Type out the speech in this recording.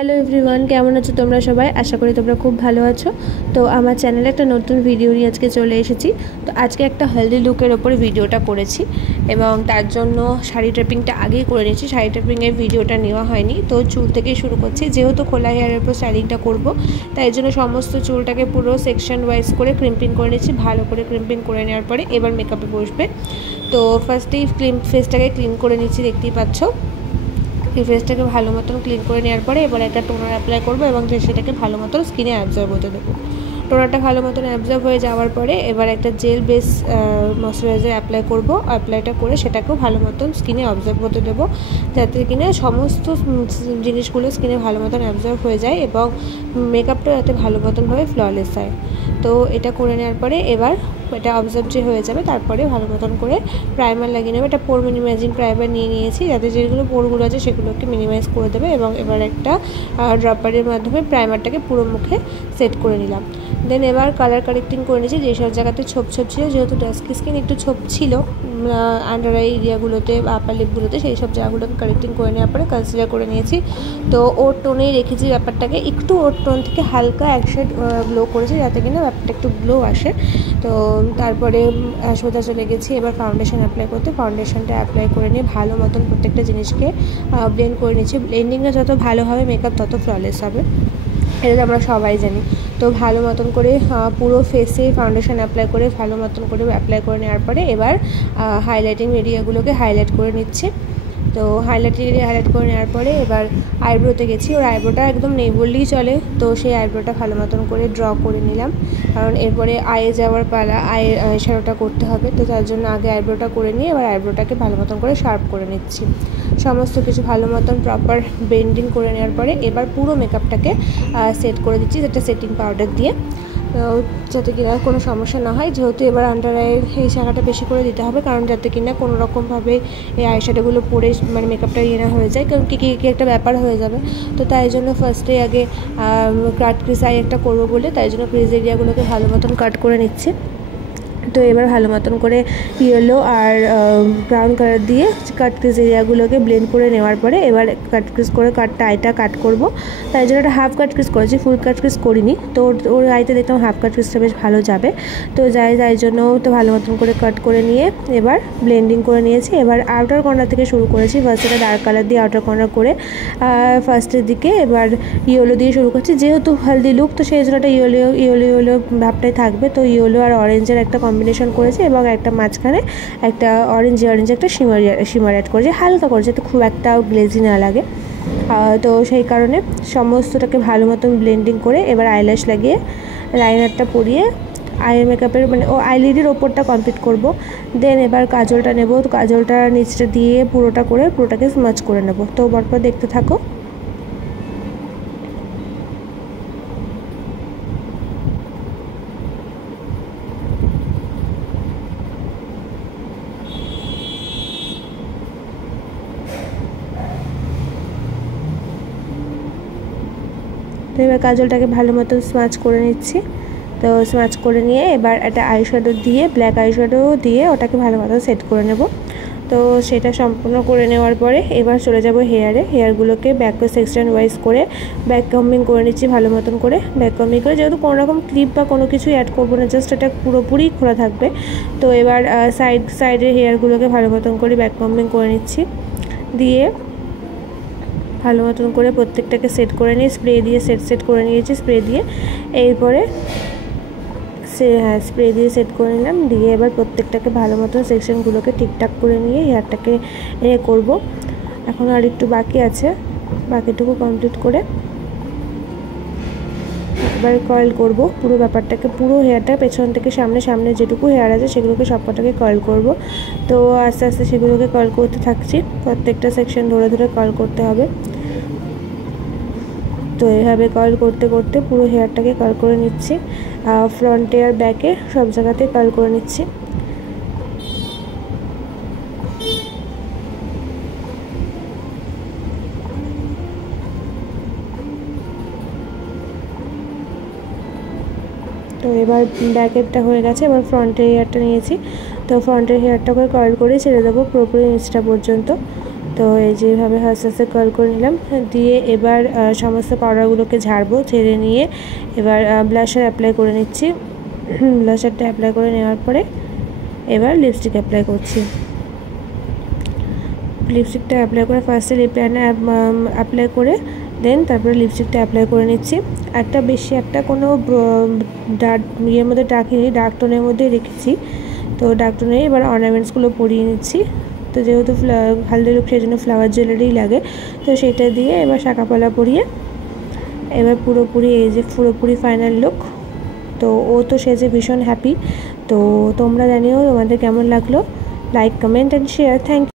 Hello everyone, কেমন আছো তোমরা সবাই? আশা করি তোমরা খুব ভালো আছো। তো আমার চ্যানেলে একটা নতুন ভিডিও নিয়ে আজকে চলে এসেছি। তো আজকে একটা হেলদি লুকের ওপরে ভিডিওটা করেছি এবং তার জন্য শাড়ি ট্রেপিংটা আগেই করে নিয়েছি। শাড়ি ট্রেপিংয়ের ভিডিওটা নেওয়া হয়নি, তো চুল থেকেই শুরু করছি। যেহেতু খোলা হেয়ারের উপর স্টাইলিংটা করবো, তাই জন্য সমস্ত চুলটাকে পুরো সেকশন ওয়াইজ করে ক্রিম্পিং করে নিয়েছি। ভালো করে ক্রিম্পিং করে নেওয়ার পরে এবার মেকআপে বসবে। তো ফার্স্টেই ফেসটাকে ক্লিন করে নিচ্ছি, দেখতেই পাচ্ছ। এই ফেসটাকে ভালো মতন ক্লিন করে নেওয়ার পরে এবার একটা টোনার অ্যাপ্লাই করবো এবং সেটাকে ভালো মতন স্কিনে অ্যাবজর্ব হতে দেবো। টোনারটা ভালো মতন অ্যাবজর্ব হয়ে যাওয়ার পরে এবার একটা জেল বেস ময়শ্চারাইজার অ্যাপ্লাই করবো। অ্যাপ্লাইটা করে সেটাকেও ভালো মতন স্কিনে অবজার্ভ হতে দেবো, যাতে কিনা সমস্ত জিনিসগুলো স্কিনে ভালো মতন অ্যাবজর্ব হয়ে যায় এবং মেকআপটা যাতে ভালো মতনভাবে ফ্ললেস হয়। তো এটা করে নেওয়ার পরে এবার এটা অবজার্ভ যে হয়ে যাবে, তারপরে ভালো মতন করে প্রাইমার লাগিয়ে নেবে। এটা পোর মিনিমাইজিং প্রাইমার নিয়ে নিয়েছি, যাতে যেগুলো পোরগুলো আছে সেগুলোকে মিনিমাইজ করে দেবে। এবং এবার একটা ড্রপারের মাধ্যমে প্রাইমারটাকে পুরো মুখে সেট করে নিলাম। দেন এবার কালার কারেক্টিং করে নিয়েছি যেসব জায়গাতে ছোপ ছোপ ছিল, যেহেতু ডাস্কি স্কিন একটু ছোপ ছিল আন্ডার আই এরিয়াগুলোতে বা আপার লিপগুলোতে, সেই সব জায়গাগুলোকে কারেক্টিং করে নেওয়ার পরে কনসিলার করে নিয়েছি। তো ওর টোনেই রেখেছি ব্যাপারটাকে, একটু ওর টোন থেকে হালকা এক শেড গ্লো করেছি, যাতে কিনা ব্যাপারটা একটু গ্লো আসে। তো তারপরে সোজা চলে গেছি এবার ফাউন্ডেশন অ্যাপ্লাই করতে। ফাউন্ডেশনটা অ্যাপ্লাই করে নিয়ে ভালো মতন প্রত্যেকটা জিনিসকে ব্লেন্ড করে নিচ্ছি। ব্লেন্ডিংটা যত ভালো হবে মেকআপ তত ফ্ললেস হবে, এটা আমরা সবাই জানি। তো ভালো মতন করে পুরো ফেসে ফাউন্ডেশন অ্যাপ্লাই করে ভালো মতন করে অ্যাপ্লাই করে নেওয়ার পরে এবার হাইলাইটিং এরিয়াগুলোকে হাইলাইট করে নিচ্ছে। তো হাইলাইট করে নেওয়ার পরে এবার আইব্রোতে গেছি। ওর আইব্রোটা একদম নেই বললেই চলে, তো সেই আইব্রোটা ভালো মতন করে ড্র করে নিলাম, কারণ এরপরে আইয়ে যাওয়ার পালা, আই শ্যাডোটা করতে হবে। তো তার জন্য আগে আইব্রোটা করে নিয়ে এবার আইব্রোটাকে ভালো মতন করে শার্প করে নিচ্ছি। সমস্ত কিছু ভালো মতন প্রপার বেন্ডিং করে নেওয়ার পরে এবার পুরো মেকআপটাকে সেট করে দিচ্ছি, যেটা সেটিং পাউডার দিয়ে, যাতে কিনা কোনো সমস্যা না হয়। যেহেতু এবার আন্ডার আইয়ের এই জায়গাটা বেশি করে দিতে হবে, কারণ যাতে কিনা কোনো রকমভাবে এই আইশ্যাডোগুলো পরে মানে মেকআপটা ইয়ে না হয়ে যায়, কারণ কি একটা ব্যাপার হয়ে যাবে। তো তাই জন্য ফার্স্টে আগে কাট ক্রিজ আই একটা করবো বলে, তাই জন্য ক্রিজ এরিয়াগুলোকে ভালো মতন কাট করে নিচ্ছি। তো এবার ভালো মতন করে ইয়েলো আর ব্রাউন কালার দিয়ে কাট ক্রিজ এরিয়াগুলোকে ব্লেন্ড করে নেওয়ার পরে এবার কাট ক্রিজ করে আইটা কাট করব। তাই জন্য একটা হাফ কাট ক্রিজ করেছি, ফুল কাট ক্রিজ করিনি। তো ওর আইতে দেখলাম হাফ কাট ক্রিজটা বেশ ভালো যাবে, তো তাই জন্য তো ভালো মতন করে কাট করে নিয়ে এবার ব্লেন্ডিং করে নিয়েছি। এবার আউটার কর্নার থেকে শুরু করেছি। ফার্স্ট এটা ডার্ক কালার দিয়ে আউটার কর্নার করে ফার্স্টের দিকে এবার ইয়েলো দিয়ে শুরু করছি। যেহেতু হেলদি লুক, তো সেই জন্য একটা ইয়েলো ভাবটাই থাকবে। তো ইয়েলো আর অরেঞ্জের একটা কম্বিনেশন করেছি এবং একটা মাঝখানে একটা অরেঞ্জ একটা শিমার অ্যাড করেছি, হালকা করেছি, তো খুব একটা গ্লেজি না লাগে। তো সেই কারণে সমস্তটাকে ভালো মতন ব্লেন্ডিং করে এবার আইল্যাশ লাগিয়ে লাইনারটা পরিয়ে আই মেকআপের মানে আইলিডের ওপরটা কমপ্লিট করব। দেন এবার কাজলটা নেব। তো কাজলটা নিচটা দিয়ে পুরোটাকে স্মাচ করে নেব। তো পরপর দেখতে থাকো। তো এবার কাজলটাকে ভালো মতন স্মাচ করে নিচ্ছি। তো স্মাচ করে নিয়ে এবার একটা আইশ্যাডো দিয়ে, ব্ল্যাক আইশ্যাডো দিয়ে ওটাকে ভালো মতন সেট করে নেব। তো সেটা সম্পূর্ণ করে নেওয়ার পরে এবার চলে যাব হেয়ারগুলোকে ব্যাক সেকশন ওয়াইজ করে ব্যাক কম্বিং করে নিচ্ছি ভালো মতন করে। ব্যাক কম্বিং করে, যেহেতু কোনো রকম ক্লিপ বা কোনো কিছুই অ্যাড করবো না, জাস্ট এটা পুরোপুরি খোলা থাকবে। তো এবার সাইডের হেয়ারগুলোকে ভালো মতন করে ব্যাক কম্বিং করে নিচ্ছি, দিয়ে ভালো মতন করে প্রত্যেকটাকে সেট করে নিয়ে স্প্রে দিয়ে সেট করে নিয়েছি। স্প্রে দিয়ে এরপরে স্প্রে দিয়ে সেট করে নিলাম, দিয়ে এবার প্রত্যেকটাকে ভালো মতন সেকশনগুলোকে ঠিকঠাক করে নিয়ে হেয়ারটাকে করব। এখন আর একটু বাকি আছে, বাকিটুকু কমপ্লিট করে এবার কয়েল করব পুরো ব্যাপারটাকে, পুরো হেয়ারটা পেছন থেকে সামনে যেটুকু হেয়ার আছে সেগুলোকে সবকটাকে কয়েল করব। তো আস্তে আস্তে সেগুলোকে কয়েল করতে থাকছি, প্রত্যেকটা সেকশন ধরে কয়েল করতে হবে। তো এইভাবে কয়েল করতে করতে পুরো হেয়ারটাকে কয়েল করে নিচ্ছি, ফ্রন্টে আর ব্যাকে সব জায়গাতে কয়েল করে নিচ্ছি। তো এবার ব্যাকেরটা হয়ে গেছে, এবার ফ্রন্টের হেয়ারটা নিয়েছি। তো ফ্রন্টের হেয়ারটাকে কয়েল করে ছেড়ে দেবো পুরোপুরি নিচটা পর্যন্ত। তো এই যেভাবে আস্তে আস্তে কার্ল করে নিলাম, দিয়ে এবার সমস্ত পাউডারগুলোকে ঝাড়বো, ঝেড়ে নিয়ে এবার ব্লাশার অ্যাপ্লাই করে নিচ্ছি। ব্লাশারটা অ্যাপ্লাই করে নেওয়ার পরে এবার লিপস্টিক অ্যাপ্লাই করছি। লিপস্টিকটা অ্যাপ্লাই করে ফার্স্টে লিপ লাইনার অ্যাপ্লাই করে দেন তারপরে লিপস্টিকটা অ্যাপ্লাই করে নিচ্ছি। একটা কোনো ডার্ক ইয়ের মধ্যে রাখিনি, ডার্ক টোনের মধ্যে রেখেছি। তো ডার্ক টোনে এবার অর্নামেন্টসগুলো পরিয়ে নিচ্ছি। তো যেহেতু হালদি লুক সেই জন্য ফ্লাওয়ার জুয়েলারি লাগে, তো সেটা দিয়ে এবার শাঁখাপালা পরিয়ে এবার পুরোপুরি ফাইনাল লুক। তো ও তো সেজে ভীষণ হ্যাপি। তো তোমরা জানিও তোমাদের কেমন লাগলো, like comment and share. Thank you.